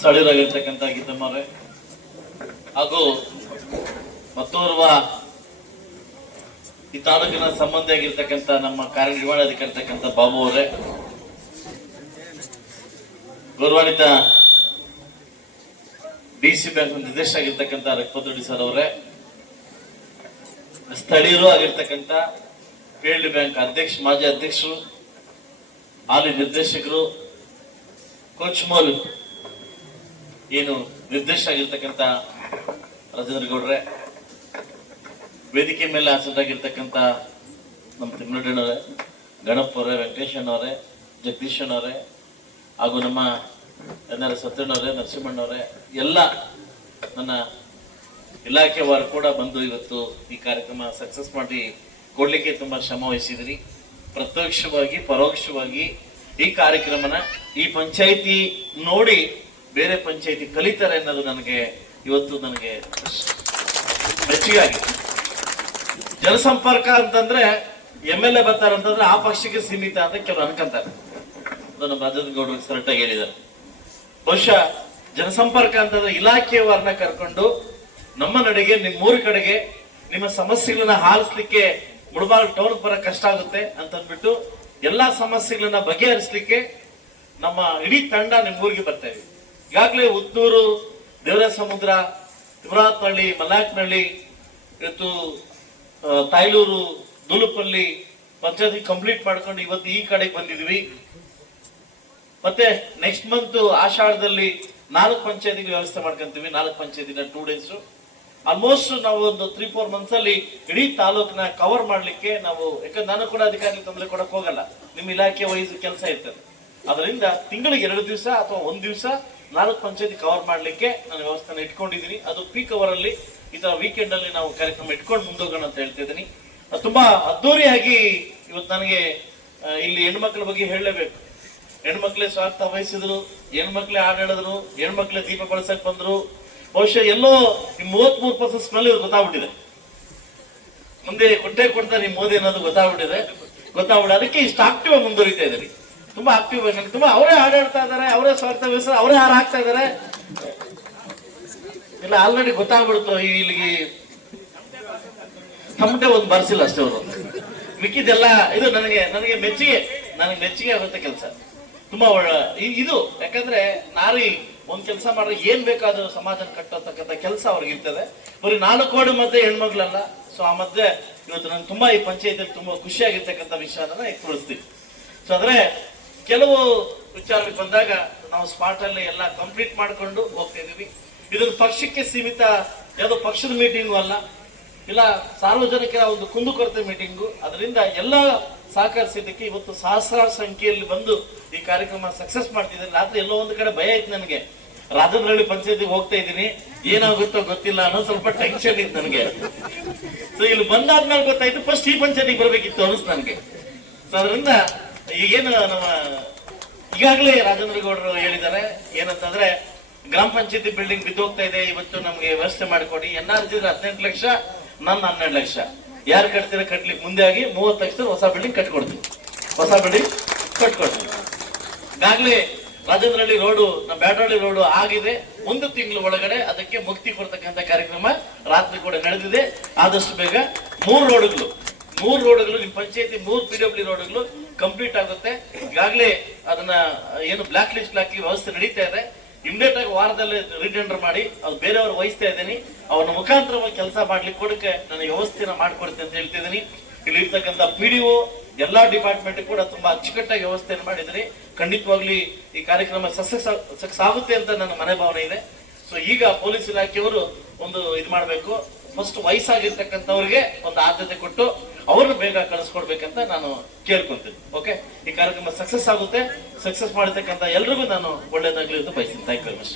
ಸ್ಥಳೀಯರಾಗಿರ್ತಕ್ಕಂಥ ಗೀತಮ್ಮವ್ರೆ ಹಾಗೂ ಮತ್ತೋರ್ವ ಈ ತಾಲೂಕಿನ ಸಂಬಂಧಿ ಆಗಿರ್ತಕ್ಕಂಥ ನಮ್ಮ ಕಾರ್ಯನಿರ್ವಹಣಾಧಿಕಾರಿರ್ತಕ್ಕಂಥ ಬಾಬು ಅವರೇ, ಗೌರವಾನ್ವಿತ ಡಿಸಿ ಬ್ಯಾಂಕ್ ನಿರ್ದೇಶಕ ಆಗಿರ್ತಕ್ಕಂಥ ರಘುಪತಿ ಸರ್ ಅವರೇ, ಸ್ಥಳೀಯರು ಆಗಿರ್ತಕ್ಕಂಥ ಫೀಲ್ಡ್ ಬ್ಯಾಂಕ್ ಅಧ್ಯಕ್ಷ, ಮಾಜಿ ಅಧ್ಯಕ್ಷರು, ಹಾಲಿ ನಿರ್ದೇಶಕರು, ಕೋಚ್ ಮೋಲ್ ಏನು ನಿರ್ದೇಶಕ ಆಗಿರ್ತಕ್ಕಂಥ ರಾಜೇಂದ್ರ ಗೌಡ್ರೆ, ವೇದಿಕೆ ಮೇಲೆ ಆಸರಾಗಿರ್ತಕ್ಕಂಥ ನಮ್ಮ ತಿಮ್ಮನಣ್ಣವರೇ, ಗಣಪ್ ಅವರೇ, ವೆಂಕಟೇಶಣ್ಣವರೇ, ಜಗದೀಶಣ್ಣವರೇ ಹಾಗೂ ನಮ್ಮ ಎನ್ಆರ್ ಸತ್ಯಣ್ಣವರೇ, ನರಸಿಂಹಣ್ಣವರೇ, ಎಲ್ಲ ನನ್ನ ಇಲಾಖೆವಾರು ಕೂಡ ಬಂದು ಇವತ್ತು ಈ ಕಾರ್ಯಕ್ರಮ ಸಕ್ಸಸ್ ಮಾಡಿ ಕೊಡ್ಲಿಕ್ಕೆ ತುಂಬಾ ಶ್ರಮ ವಹಿಸಿದ್ರಿ. ಪ್ರತ್ಯಕ್ಷವಾಗಿ ಪರೋಕ್ಷವಾಗಿ ಈ ಕಾರ್ಯಕ್ರಮನ ಈ ಪಂಚಾಯಿತಿ ನೋಡಿ ಬೇರೆ ಪಂಚಾಯಿತಿ ಕಲಿತಾರೆ ಅನ್ನೋದು ಇವತ್ತು ನನಗೆ ಮೆಚ್ಚುಗೆ ಆಗಿದೆ. ಜನಸಂಪರ್ಕ ಅಂತಂದ್ರೆ MLA ಬರ್ತಾರಂತಂದ್ರೆ ಆ ಪಕ್ಷಕ್ಕೆ ಸೀಮಿತ ಅಂತ ಕೆಲವರು ಅನ್ಕೊಂತಾರೆ. ನಮ್ಮ ರಾಜೇಂದ್ರ ಗೌಡರು ಕರೆಕ್ಟ್ ಆಗಿ ಹೇಳಿದ್ದಾರೆ. ಬಹುಶಃ ಜನಸಂಪರ್ಕ ಅಂತಂದ್ರೆ ಇಲಾಖೆಯವರನ್ನ ಕರ್ಕೊಂಡು ನಮ್ಮ ನಡೆಗೆ, ನಿಮ್ಮೂರ ಕಡೆಗೆ ನಿಮ್ಮ ಸಮಸ್ಯೆಗಳನ್ನ ಆಲಿಸ್ಲಿಕ್ಕೆ ಮುಳಬಾಲ್ ಟೌನ್ ಬರಕ್ ಕಷ್ಟ ಆಗುತ್ತೆ ಅಂತ ಅಂದ್ಬಿಟ್ಟು ಎಲ್ಲಾ ಸಮಸ್ಯೆಗಳನ್ನ ಬಗೆಹರಿಸಲಿಕ್ಕೆ ನಮ್ಮ ಇಡೀ ತಂಡ ನಿಮ್ಮೂರಿಗೆ ಬರ್ತೇವೆ. ಈಗಾಗಲೇ ಉತ್ತೂರು, ದೇವರ ಸಮುದ್ರ, ತಿಮರಾತ್ನಹಳ್ಳಿ, ಮಲ್ಲಾಕ್ನಹಳ್ಳಿ, ಇವತ್ತು ತಾಯ್ಲೂರು, ದೂಲುಪಲ್ಲಿ ಪಂಚಾಯತಿ ಕಂಪ್ಲೀಟ್ ಮಾಡ್ಕೊಂಡು ಇವತ್ತು ಈ ಕಡೆಗೆ ಬಂದಿದ್ವಿ. ಮತ್ತೆ ನೆಕ್ಸ್ಟ್ ಮಂತ್ ಆಷಾಢದಲ್ಲಿ 4 ಪಂಚಾಯತಿಗೆ ವ್ಯವಸ್ಥೆ ಮಾಡ್ಕೊಂತೀವಿ. 4 ಪಂಚಾಯತಿನ 2 ಡೇಸ್ ಆಲ್ಮೋಸ್ಟ್ ನಾವು ಒಂದು 3-4 ಮಂತ್ಸ್ ಅಲ್ಲಿ ಇಡೀ ತಾಲೂಕನ್ನ ಕವರ್ ಮಾಡ್ಲಿಕ್ಕೆ ನಾವು, ಯಾಕಂದ್ರೆ ನಾನು ಕೂಡ ಅಧಿಕಾರಿ ತೊಂದರೆ ಕೊಡಕ್ ಹೋಗಲ್ಲ, ನಿಮ್ಮ ಇಲಾಖೆ ವೈಸ್ ಕೆಲಸ ಇರ್ತದೆ. ಅದರಿಂದ ತಿಂಗಳಿಗೆ 2 ದಿವಸ ಅಥವಾ 1 ದಿವಸ 4 ಪಂಚಾಯತಿ ಕವರ್ ಮಾಡ್ಲಿಕ್ಕೆ ನಾನು ವ್ಯವಸ್ಥೆನ ಇಟ್ಕೊಂಡಿದ್ದೀನಿ. ಅದು ಪೀಕ್ ಅವರ್ ಅಲ್ಲಿ, ಈ ತರ ವೀಕೆಂಡ್ ಅಲ್ಲಿ ನಾವು ಕಾರ್ಯಕ್ರಮ ಇಟ್ಕೊಂಡು ಮುಂದೋಗೋಣ ಅಂತ ಹೇಳ್ತಾ ಇದ್ದೀನಿ. ತುಂಬಾ ಅದ್ದೂರಿಯಾಗಿ ಇವತ್ತು ನನಗೆ ಇಲ್ಲಿ ಹೆಣ್ಮಕ್ಳ ಬಗ್ಗೆ ಹೇಳಲೇಬೇಕು. ಹೆಣ್ಮಕ್ಳೇ ಸ್ವಾರ್ಥ ವಹಿಸಿದ್ರು, ಹೆಣ್ಮಕ್ಳೇ ಹಾಡು ಹೇಳಿದ್ರು, ಹೆಣ್ಮಕ್ಳೇ ದೀಪ ಬಳಸಕ್ ಬಂದ್ರು. ಬಹುಶಃ ಎಲ್ಲೋ ಈ 33% ಸ್ಮೆಲ್ ಗೊತ್ತಾಗ್ಬಿಟ್ಟಿದೆ. ಮುಂದೆ ಕೊಡ್ತಾರೆ ಈ ಮೋದಿ ಅನ್ನೋದು ಗೊತ್ತಾಗ್ಬಿಟ್ಟಿದೆ. ಅದಕ್ಕೆ ಇಷ್ಟು ಆಕ್ಟಿವ್ ಆಗಿ ಮುಂದುವರಿತಾ ಇದ್ದಾರೆ. ತುಂಬಾ ಆಕ್ಟಿವ್ ಆಗಿ ತುಂಬಾ ಅವರೇ ಹಾಡಾಡ್ತಾ ಇದಾರೆ, ಅವರೇ ಸ್ವಾರ್ಥ ವಹಿಸಿದ್ರೆ ಅವರೇ ಹಾರ ಹಾಕ್ತಾ ಇದಾರೆ. ಇಲ್ಲ ಆಲ್ರೆಡಿ ಗೊತ್ತಾಗ್ಬಿಡ್ತು. ಇಲ್ಲಿಗೆ ತಮ್ಮಟೆ ಒಂದು ಬರ್ಸಿಲ್ಲ ಅಷ್ಟೇ ಅವರು. ಮಿಕ್ಕಿದೆಲ್ಲ ಇದು ನನಗೆ ಮೆಚ್ಚುಗೆ ಆಗುತ್ತೆ ಕೆಲಸ. ತುಂಬಾ ಇದು ಯಾಕಂದ್ರೆ ನಾರಿ ಒಂದ್ ಕೆಲಸ ಮಾಡಿದ್ರೆ ಏನ್ ಬೇಕಾದ್ರೂ ಸಮಾಜನ ಕಟ್ಟತಕ್ಕಂಥ ಕೆಲಸ ಅವ್ರಿಗೆ ಇರ್ತದೆ. ಬರೀ 4 ಕೋಡಿ ಮಧ್ಯೆ ಹೆಣ್ಮಕ್ಳಲ್ಲ. ಸೊ ಆ ಮಧ್ಯೆ ಇವತ್ತು ನಂಗೆ ತುಂಬಾ ಈ ಪಂಚಾಯತಿಯಲ್ಲಿ ತುಂಬಾ ಖುಷಿಯಾಗಿರ್ತಕ್ಕಂಥ ವಿಷಯನ ತೋರಿಸ್ತೀವಿ. ಸೊ ಅಂದ್ರೆ ಕೆಲವು ವಿಚಾರಕ್ಕೆ ಬಂದಾಗ ನಾವು ಸ್ಪಾಟ್ ಅಲ್ಲಿ ಎಲ್ಲ ಕಂಪ್ಲೀಟ್ ಮಾಡ್ಕೊಂಡು ಹೋಗ್ತಾ ಇದೀವಿ. ಇದೊಂದು ಪಕ್ಷಕ್ಕೆ ಸೀಮಿತ ಯಾವುದೋ ಪಕ್ಷದ ಮೀಟಿಂಗು ಅಲ್ಲ, ಇಲ್ಲ ಸಾರ್ವಜನಿಕರ ಒಂದು ಕುಂದುಕೊರತೆ ಮೀಟಿಂಗು. ಅದರಿಂದ ಎಲ್ಲ ಸಹಕರಿಸಿದ್ದಕ್ಕೆ ಇವತ್ತು ಸಹಸ್ರಾರು ಸಂಖ್ಯೆಯಲ್ಲಿ ಬಂದು ಈ ಕಾರ್ಯಕ್ರಮ ಸಕ್ಸಸ್ ಮಾಡ್ತಿದ್ದಾರೆ. ರಾತ್ರಿ ಎಲ್ಲೋ ಒಂದು ಕಡೆ ಭಯ ಇತ್ತು ನನಗೆ, ರಾಜನಹಳ್ಳಿ ಪಂಚಾಯತಿಗೆ ಹೋಗ್ತಾ ಇದ್ದೀನಿ, ಏನಾಗುತ್ತೋ ಗೊತ್ತಿಲ್ಲ ಅನ್ನೋ ಸ್ವಲ್ಪ ಟೆನ್ಷನ್ ಇತ್ತು ನನಗೆ. ಸೊ ಇಲ್ಲಿ ಬಂದಾದ್ಮೇಲೆ ಗೊತ್ತಾಯ್ತು ಫಸ್ಟ್ ಈ ಪಂಚಾಯತಿಗೆ ಬರ್ಬೇಕಿತ್ತು ಅನಿಸ್ತು ನನಗೆ. ಸೊ ಅದರಿಂದ ಈಗೇನು ನಮ್ಮ ಈಗಾಗಲೇ ರಾಜೇಂದ್ರ ಗೌಡರು ಹೇಳಿದ್ದಾರೆ ಏನಂತಂದ್ರೆ, ಗ್ರಾಮ ಪಂಚಾಯತಿ ಬಿಲ್ಡಿಂಗ್ ಬಿದ್ದೋಗ್ತಾ ಇದೆ, ಇವತ್ತು ನಮ್ಗೆ ವ್ಯವಸ್ಥೆ ಮಾಡಿಕೊಡಿ. NRG 18 ಲಕ್ಷ, ನನ್ನ 12 ಲಕ್ಷ. ಯಾರು ಕಟ್ತೀರ ಕಟ್ಲಿಕ್ಕೆ ಮುಂದೆ ಆಗಿ 30 ಲಕ್ಷ ಹೊಸ ಬಿಲ್ಡಿಂಗ್ ಕಟ್ಕೊಡ್ತೀವಿ. ಈಗಾಗಲೇ ರಾಜೇಂದ್ರಹಳ್ಳಿ ರೋಡು, ನಮ್ಮ ಬ್ಯಾಟಹಳ್ಳಿ ರೋಡು ಆಗಿದೆ. 1 ತಿಂಗಳ ಒಳಗಡೆ ಅದಕ್ಕೆ ಮುಕ್ತಿ ಕೊಡ್ತಕ್ಕಂಥ ಕಾರ್ಯಕ್ರಮ ರಾತ್ರಿ ಕೂಡ ನಡೆದಿದೆ. ಆದಷ್ಟು ಬೇಗ 3 ರೋಡ್ಗಳು ನಿಮ್ಮ ಪಂಚಾಯತಿ 3 PWD ರೋಡ್ಗಳು ಕಂಪ್ಲೀಟ್ ಆಗುತ್ತೆ. ಈಗಾಗಲೇ ಅದನ್ನ ಏನು ಬ್ಲಾಕ್ ಲಿಸ್ಟ್ ಹಾಕಿ ವ್ಯವಸ್ಥೆ ನಡೀತಾ ಇದೆ. ಇಮಿಡಿಯೇಟ್ ಆಗಿ ವಾರದಲ್ಲಿ ರೀಟೆಂಡರ್ ಮಾಡಿ ಅದು ಬೇರೆಯವರು ವಹಿಸ್ತಾ ಇದ್ದೀನಿ. ಅವನ ಮುಖಾಂತರವಾಗಿ ಕೆಲಸ ಮಾಡ್ಲಿಕ್ಕೆ ಕೊಡಕ್ಕೆ ನಾನು ವ್ಯವಸ್ಥೆನ ಮಾಡ್ಕೊಡ್ತೇನೆ ಅಂತ ಹೇಳ್ತಿದ್ದೀನಿ. ಇಲ್ಲಿ ಇರ್ತಕ್ಕಂಥ PDO ಎಲ್ಲಾ ಡಿಪಾರ್ಟ್ಮೆಂಟ್ ಕೂಡ ತುಂಬಾ ಅಚ್ಚುಕಟ್ಟಾಗಿ ವ್ಯವಸ್ಥೆಯನ್ನು ಮಾಡಿದ್ರಿ. ಖಂಡಿತವಾಗ್ಲಿ ಈ ಕಾರ್ಯಕ್ರಮ ಸಕ್ಸಸ್ ಆಗುತ್ತೆ ಅಂತ ನನ್ನ ಮನೆ ಭಾವನೆ ಇದೆ. ಸೊ ಈಗ ಪೊಲೀಸ್ ಇಲಾಖೆಯವರು ಒಂದು ಇದು ಮಾಡ್ಬೇಕು, ಫಸ್ಟ್ ವಯಸ್ಸಾಗಿರ್ತಕ್ಕಂಥವ್ರಿಗೆ ಒಂದು ಆದ್ಯತೆ ಕೊಟ್ಟು ಅವ್ರನ್ನ ಬೇಗ ಕಳಿಸ್ಕೊಡ್ಬೇಕಂತ ನಾನು ಕೇಳ್ಕೊಂತೀನಿ. ಓಕೆ, ಈ ಕಾರ್ಯಕ್ರಮ ಸಕ್ಸಸ್ ಆಗುತ್ತೆ. ಸಕ್ಸಸ್ ಮಾಡಿರ್ತಕ್ಕಂಥ ಎಲ್ರಿಗೂ ನಾನು ಒಳ್ಳೇದಾಗ್ಲಿ ಅಂತ ಬಯಸ್ತೀನಿ. Thank you very much.